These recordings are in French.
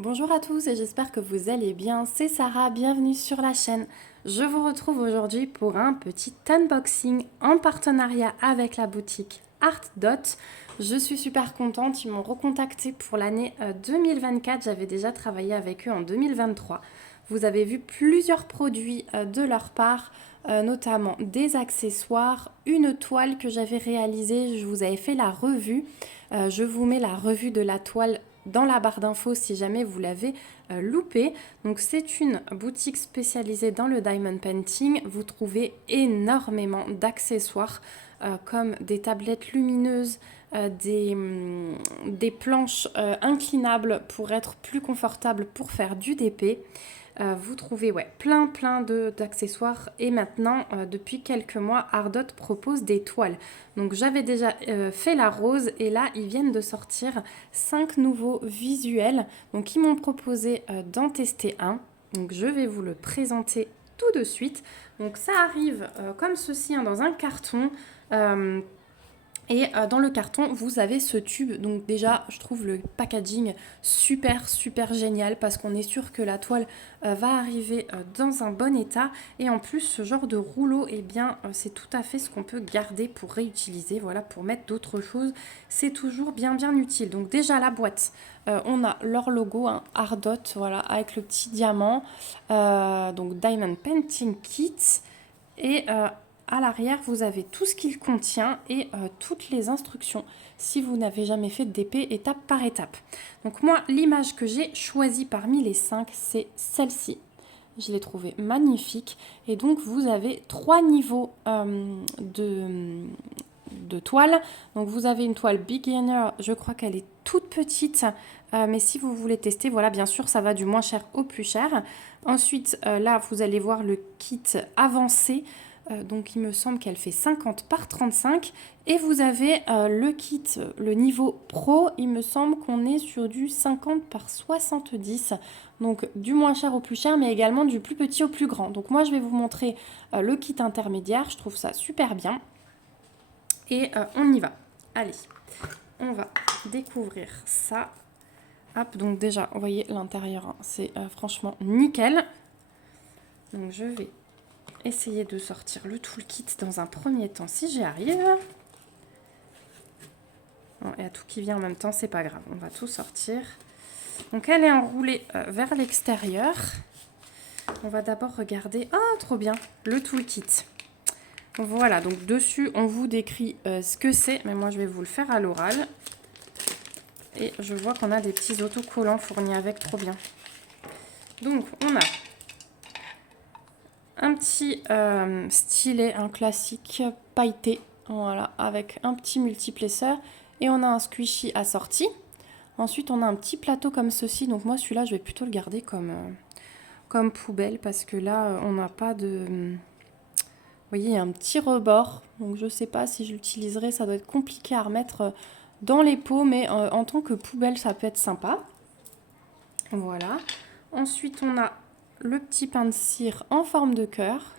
Bonjour à tous et j'espère que vous allez bien, c'est Sarah, bienvenue sur la chaîne. Je vous retrouve aujourd'hui pour un petit unboxing en partenariat avec la boutique Art Dot. Je suis super contente, ils m'ont recontacté pour l'année 2024, j'avais déjà travaillé avec eux en 2023. Vous avez vu plusieurs produits de leur part, notamment des accessoires, une toile que j'avais réalisée, je vous avais fait la revue. Je vous mets la revue de la toile dans la barre d'infos si jamais vous l'avez loupé. Donc c'est une boutique spécialisée dans le diamond painting. Vous trouvez énormément d'accessoires comme des tablettes lumineuses, des planches inclinables pour être plus confortable pour faire du DP. Vous trouvez plein d'accessoires et maintenant depuis quelques mois Ardot propose des toiles. Donc j'avais déjà fait la rose et là ils viennent de sortir 5 nouveaux visuels. Donc ils m'ont proposé d'en tester un. Donc je vais vous le présenter tout de suite. Donc ça arrive comme ceci dans un carton. Et dans le carton, vous avez ce tube. Donc déjà, je trouve le packaging super génial parce qu'on est sûr que la toile va arriver dans un bon état. Et en plus, ce genre de rouleau, eh bien, c'est tout à fait ce qu'on peut garder pour réutiliser. Voilà, pour mettre d'autres choses. C'est toujours bien utile. Donc déjà, la boîte, on a leur logo, hein, Ardot, voilà, avec le petit diamant. Donc Diamond Painting Kit. Et à l'arrière, vous avez tout ce qu'il contient et toutes les instructions si vous n'avez jamais fait de DP étape par étape. Donc moi, l'image que j'ai choisie parmi les 5, c'est celle-ci. Je l'ai trouvée magnifique. Et donc, vous avez 3 niveaux de toile. Donc, vous avez une toile beginner. Je crois qu'elle est toute petite. Mais si vous voulez tester, voilà, bien sûr, ça va du moins cher au plus cher. Ensuite, là, vous allez voir le kit avancé. Donc il me semble qu'elle fait 50 par 35 et vous avez le kit, le niveau pro, il me semble qu'on est sur du 50 par 70, donc du moins cher au plus cher mais également du plus petit au plus grand. Donc moi je vais vous montrer le kit intermédiaire, je trouve ça super bien et on y va. Allez, on va découvrir ça. Hop, donc déjà, vous voyez l'intérieur, hein, c'est franchement nickel. Donc je vais essayer de sortir le toolkit dans un premier temps si j'y arrive. Bon, il y a tout qui vient en même temps, c'est pas grave, on va tout sortir. Donc elle est enroulée vers l'extérieur. On va d'abord regarder, trop bien, le toolkit. Voilà, donc dessus on vous décrit ce que c'est, mais moi je vais vous le faire à l'oral. Et je vois qu'on a des petits autocollants fournis avec, trop bien. Donc on a un petit stylet, un classique pailleté, voilà, avec un petit multiplesseur. Et on a un squishy assorti. Ensuite, on a un petit plateau comme ceci. Donc moi, celui-là, je vais plutôt le garder comme poubelle parce que là, on n'a pas de... Vous voyez, il y a un petit rebord. Donc je ne sais pas si je l'utiliserai. Ça doit être compliqué à remettre dans les pots. Mais en tant que poubelle, ça peut être sympa. Voilà. Ensuite, on a le petit pain de cire en forme de cœur.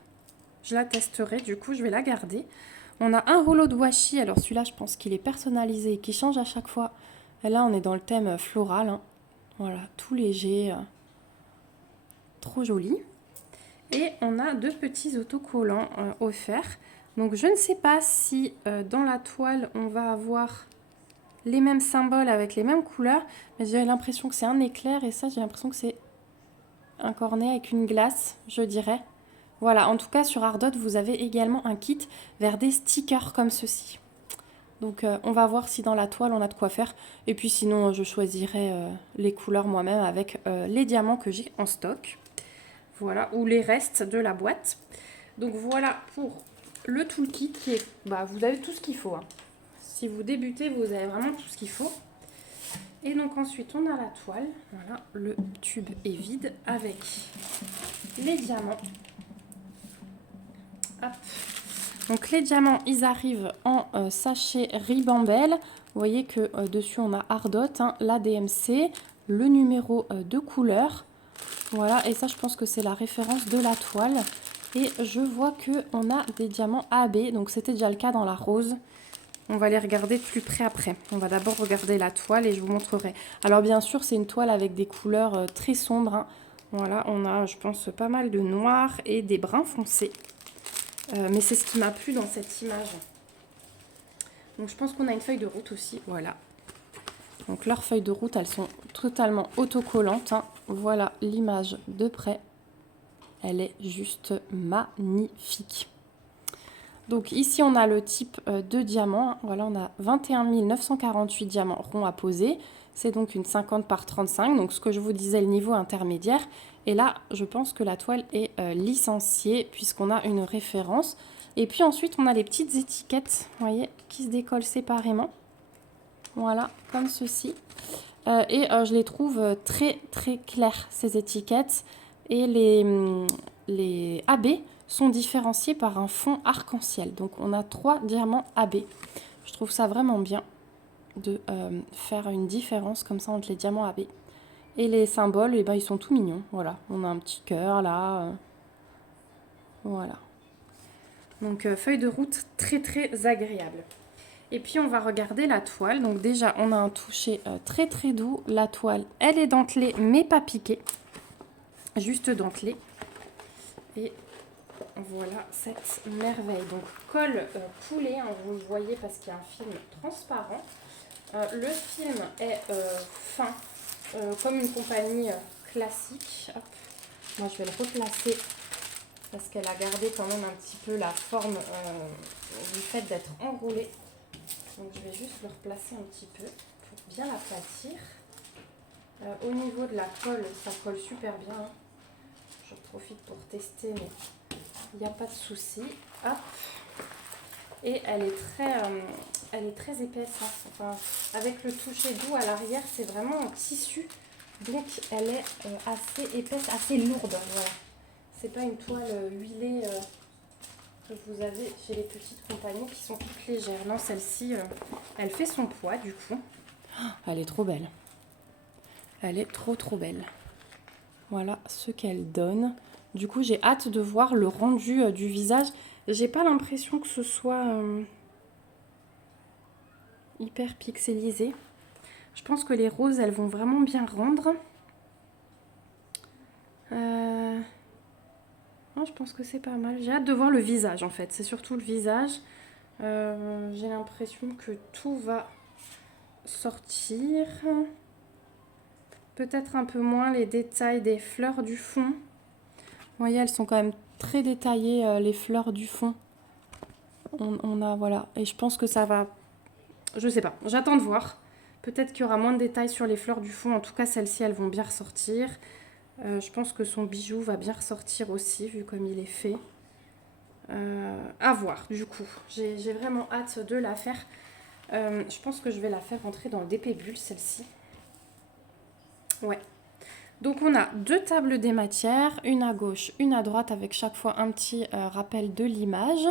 Je la testerai, du coup, je vais la garder. On a un rouleau de washi. Alors celui-là, je pense qu'il est personnalisé et qui change à chaque fois. Et là, on est dans le thème floral, hein. Voilà, tout léger. Trop joli. Et on a 2 petits autocollants offerts. Donc je ne sais pas si dans la toile, on va avoir les mêmes symboles avec les mêmes couleurs. Mais j'ai l'impression que c'est un éclair et ça, j'ai l'impression que c'est un cornet avec une glace, je dirais. Voilà, en tout cas sur Ardot, vous avez également un kit vers des stickers comme ceci. Donc on va voir si dans la toile on a de quoi faire. Et puis sinon je choisirai les couleurs moi-même avec les diamants que j'ai en stock. Voilà, ou les restes de la boîte. Donc voilà pour le toolkit qui est... vous avez tout ce qu'il faut, hein. Si vous débutez, vous avez vraiment tout ce qu'il faut. Et donc ensuite on a la toile. Voilà, le tube est vide avec les diamants. Hop. Donc les diamants, ils arrivent en sachet ribambelle. Vous voyez que dessus on a Ardot, hein, la DMC, le numéro de couleur. Voilà, et ça je pense que c'est la référence de la toile. Et je vois qu'on a des diamants AB, donc c'était déjà le cas dans la rose. On va les regarder de plus près après. On va d'abord regarder la toile et je vous montrerai. Alors bien sûr, c'est une toile avec des couleurs très sombres, hein. Voilà, on a, je pense, pas mal de noir et des bruns foncés. Mais c'est ce qui m'a plu dans cette image. Donc je pense qu'on a une feuille de route aussi, voilà. Donc leurs feuilles de route, elles sont totalement autocollantes, hein. Voilà l'image de près. Elle est juste magnifique. Donc ici, on a le type de diamant. Voilà, on a 21 948 diamants ronds à poser. C'est donc une 50 par 35. Donc ce que je vous disais, le niveau intermédiaire. Et là, je pense que la toile est licenciée puisqu'on a une référence. Et puis ensuite, on a les petites étiquettes, vous voyez, qui se décollent séparément. Voilà, comme ceci. Je les trouve très très claires, ces étiquettes. Et les AB sont différenciés par un fond arc-en-ciel. Donc on a 3 diamants AB. Je trouve ça vraiment bien de faire une différence comme ça entre les diamants AB. Et les symboles, eh ben, ils sont tout mignons. Voilà, on a un petit cœur là. Voilà. Donc feuille de route très très agréable. Et puis on va regarder la toile. Donc déjà on a un toucher très très doux. La toile, elle est dentelée mais pas piquée. Juste dentelée. Et voilà cette merveille. Donc colle coulé, hein, vous le voyez parce qu'il y a un film transparent. Le film est fin, comme une compagnie classique. Hop. Moi je vais le replacer parce qu'elle a gardé quand même un petit peu la forme du fait d'être enroulée. Donc je vais juste le replacer un petit peu pour bien l'aplatir. Au niveau de la colle, ça colle super bien, hein. Je profite pour tester, mais il n'y a pas de souci. Hop. Et elle est très épaisse, hein. Enfin, avec le toucher doux à l'arrière, c'est vraiment en tissu. Donc elle est assez épaisse, assez lourde. Voilà. C'est pas une toile huilée que vous avez chez les petites compagnies qui sont toutes légères. Non, celle-ci, elle fait son poids du coup. Elle est trop belle. Elle est trop trop belle. Voilà ce qu'elle donne. Du coup, j'ai hâte de voir le rendu du visage. J'ai pas l'impression que ce soit hyper pixelisé. Je pense que les roses, elles vont vraiment bien rendre. Non, je pense que c'est pas mal. J'ai hâte de voir le visage en fait. C'est surtout le visage. J'ai l'impression que tout va sortir. Peut-être un peu moins les détails des fleurs du fond. Vous voyez, elles sont quand même très détaillées, les fleurs du fond. On a, voilà. Et je pense que ça va... Je sais pas, j'attends de voir. Peut-être qu'il y aura moins de détails sur les fleurs du fond. En tout cas, celles-ci, elles vont bien ressortir. Je pense que son bijou va bien ressortir aussi, vu comme il est fait. À voir, du coup. J'ai vraiment hâte de la faire. Je pense que je vais la faire rentrer dans le DP Bulle, celle-ci. Ouais. Donc on a 2 tables des matières, une à gauche, une à droite, avec chaque fois un petit rappel de l'image.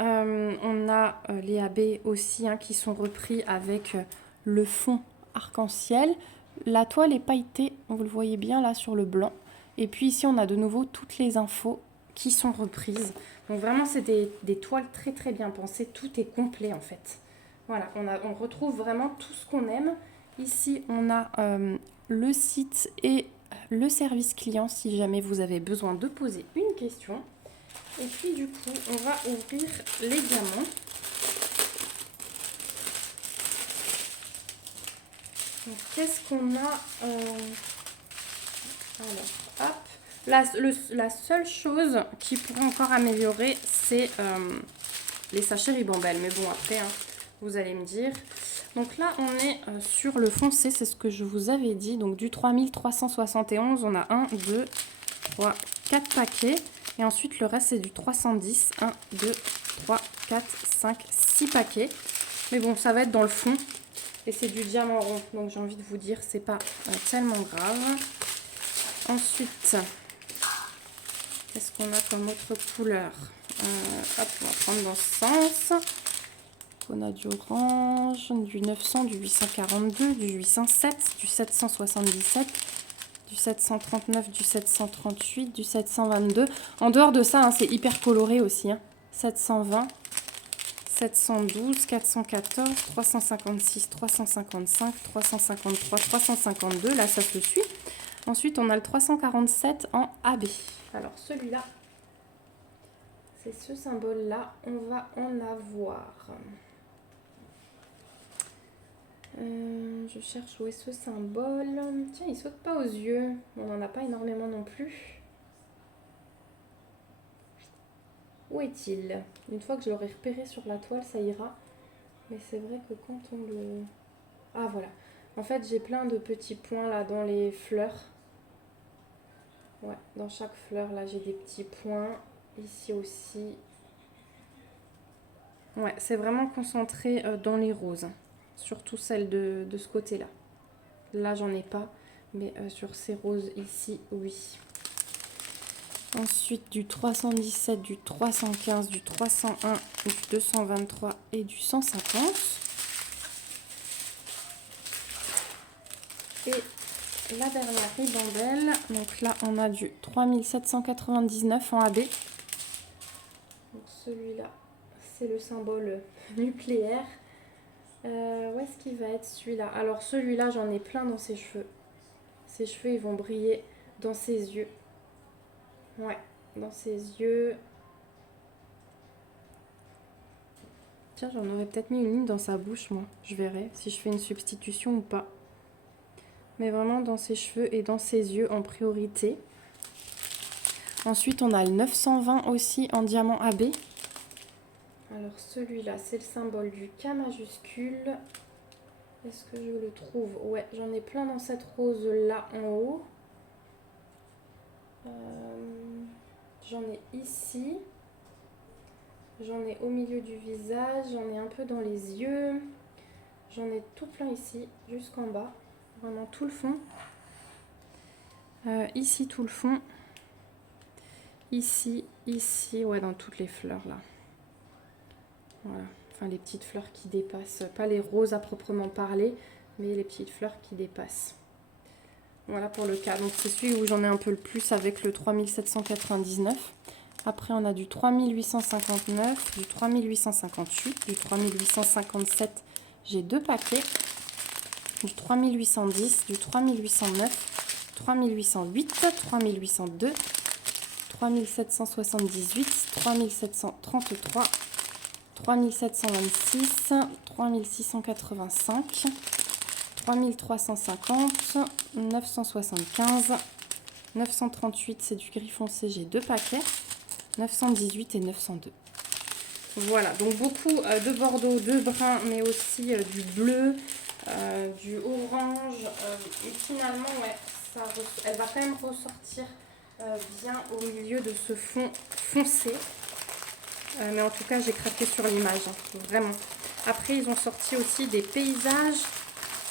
On a les AB aussi, hein, qui sont repris avec le fond arc-en-ciel. La toile est pailletée, vous le voyez bien là sur le blanc. Et puis ici on a de nouveau toutes les infos qui sont reprises. Donc vraiment c'est des toiles très très bien pensées, tout est complet en fait. Voilà, on retrouve vraiment tout ce qu'on aime. Ici on a le site et le service client si jamais vous avez besoin de poser une question. Et puis du coup, on va ouvrir les diamants. Donc qu'est-ce qu'on a Alors, hop. La seule chose qui pourrait encore améliorer, c'est les sachets Ribambelle. Mais bon, après, hein, vous allez me dire. Donc là, on est sur le foncé, c'est ce que je vous avais dit. Donc du 3371, on a 1, 2, 3, 4 paquets. Et ensuite, le reste, c'est du 310. 1, 2, 3, 4, 5, 6 paquets. Mais bon, ça va être dans le fond. Et c'est du diamant rond. Donc, j'ai envie de vous dire, c'est pas tellement grave. Ensuite, qu'est-ce qu'on a comme autre couleur? Hop, on va prendre dans ce sens. On a du orange, du 900, du 842, du 807, du 777, du 739, du 738, du 722. En dehors de ça, hein, c'est hyper coloré aussi. Hein. 720, 712, 414, 356, 355, 353, 352. Là, ça se suit. Ensuite, on a le 347 en AB. Alors, celui-là, c'est ce symbole-là. On va en avoir. Je cherche où est ce symbole. Tiens, il saute pas aux yeux. On n'en a pas énormément non plus. Où est-il? Une fois que je l'aurai repéré sur la toile, ça ira. Mais c'est vrai que quand on le... Ah, voilà. En fait, j'ai plein de petits points là dans les fleurs. Ouais, dans chaque fleur, là, j'ai des petits points. Ici aussi. Ouais, c'est vraiment concentré dans les roses. Surtout celle de ce côté-là. Là, j'en ai pas. Mais sur ces roses ici, oui. Ensuite, du 317, du 315, du 301, du 223 et du 150. Et la dernière ribambelle. Donc là, on a du 3799 en AB. Donc celui-là, c'est le symbole nucléaire. Où est-ce qu'il va être celui-là? Alors celui-là, j'en ai plein dans ses cheveux. Ses cheveux, ils vont briller dans ses yeux. Ouais, dans ses yeux. Tiens, j'en aurais peut-être mis une ligne dans sa bouche, moi. Je verrai si je fais une substitution ou pas. Mais vraiment dans ses cheveux et dans ses yeux en priorité. Ensuite, on a le 920 aussi en diamant AB. Alors celui-là, c'est le symbole du K majuscule. Est-ce que je le trouve? Ouais, j'en ai plein dans cette rose-là en haut. J'en ai ici. J'en ai au milieu du visage. J'en ai un peu dans les yeux. J'en ai tout plein ici, jusqu'en bas. Vraiment tout le fond. Ici, tout le fond. Ici, ici. Ouais, dans toutes les fleurs, là. Voilà. Enfin, les petites fleurs qui dépassent. Pas les roses à proprement parler, mais les petites fleurs qui dépassent. Voilà pour le cas. Donc, c'est celui où j'en ai un peu le plus avec le 3799. Après, on a du 3859, du 3858, du 3857. J'ai 2 paquets. Du 3810, du 3809, 3808, 3802, 3778, 3733, 3726, 3685, 3350, 975, 938, c'est du gris foncé, j'ai 2 paquets, 918 et 902. Voilà, donc beaucoup de bordeaux, de brun, mais aussi du bleu, du orange. Et finalement, ouais, elle va quand même ressortir bien au milieu de ce fond foncé. Mais en tout cas, j'ai craqué sur l'image, hein, vraiment. Après, ils ont sorti aussi des paysages.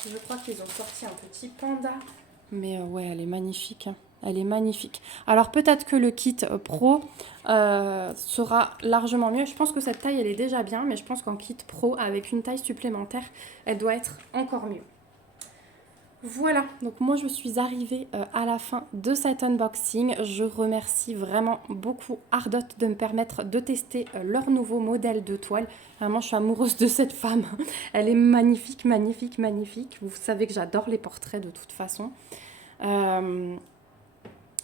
Je crois qu'ils ont sorti un petit panda. Mais ouais, elle est magnifique, hein. Elle est magnifique. Alors peut-être que le kit pro sera largement mieux. Je pense que cette taille, elle est déjà bien. Mais je pense qu'en kit pro, avec une taille supplémentaire, elle doit être encore mieux. Voilà, donc moi je suis arrivée à la fin de cet unboxing. Je remercie vraiment beaucoup Ardot de me permettre de tester leur nouveau modèle de toile. Vraiment, je suis amoureuse de cette femme. Elle est magnifique, magnifique, magnifique. Vous savez que j'adore les portraits de toute façon.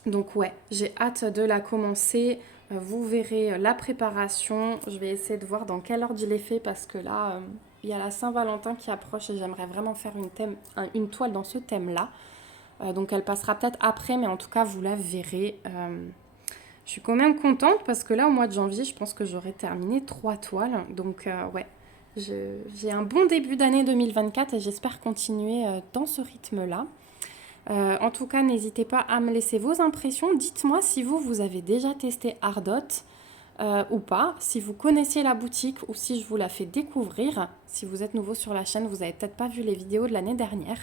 Donc ouais, j'ai hâte de la commencer. Vous verrez la préparation. Je vais essayer de voir dans quel ordre je l'ai fait parce que là... il y a la Saint-Valentin qui approche et j'aimerais vraiment faire une toile dans ce thème-là. Donc elle passera peut-être après, mais en tout cas, vous la verrez. Je suis quand même contente parce que là, au mois de janvier, je pense que j'aurai terminé 3 toiles. Donc ouais, j'ai un bon début d'année 2024 et j'espère continuer dans ce rythme-là. En tout cas, n'hésitez pas à me laisser vos impressions. Dites-moi si vous avez déjà testé Ardot. Ou pas, si vous connaissiez la boutique ou si je vous la fais découvrir. Si vous êtes nouveau sur la chaîne, vous n'avez peut-être pas vu les vidéos de l'année dernière.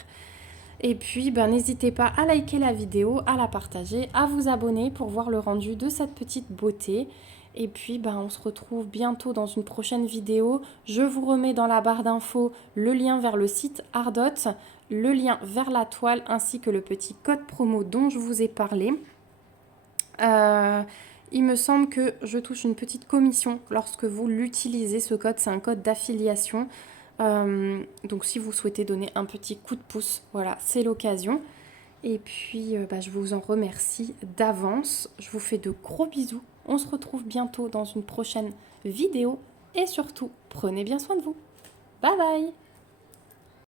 Et puis, n'hésitez pas à liker la vidéo, à la partager, à vous abonner pour voir le rendu de cette petite beauté. Et puis, on se retrouve bientôt dans une prochaine vidéo. Je vous remets dans la barre d'infos le lien vers le site Ardot, le lien vers la toile ainsi que le petit code promo dont je vous ai parlé. il me semble que je touche une petite commission lorsque vous l'utilisez. Ce code, c'est un code d'affiliation. Donc si vous souhaitez donner un petit coup de pouce, voilà, c'est l'occasion. Et puis, je vous en remercie d'avance. Je vous fais de gros bisous. On se retrouve bientôt dans une prochaine vidéo. Et surtout, prenez bien soin de vous. Bye bye!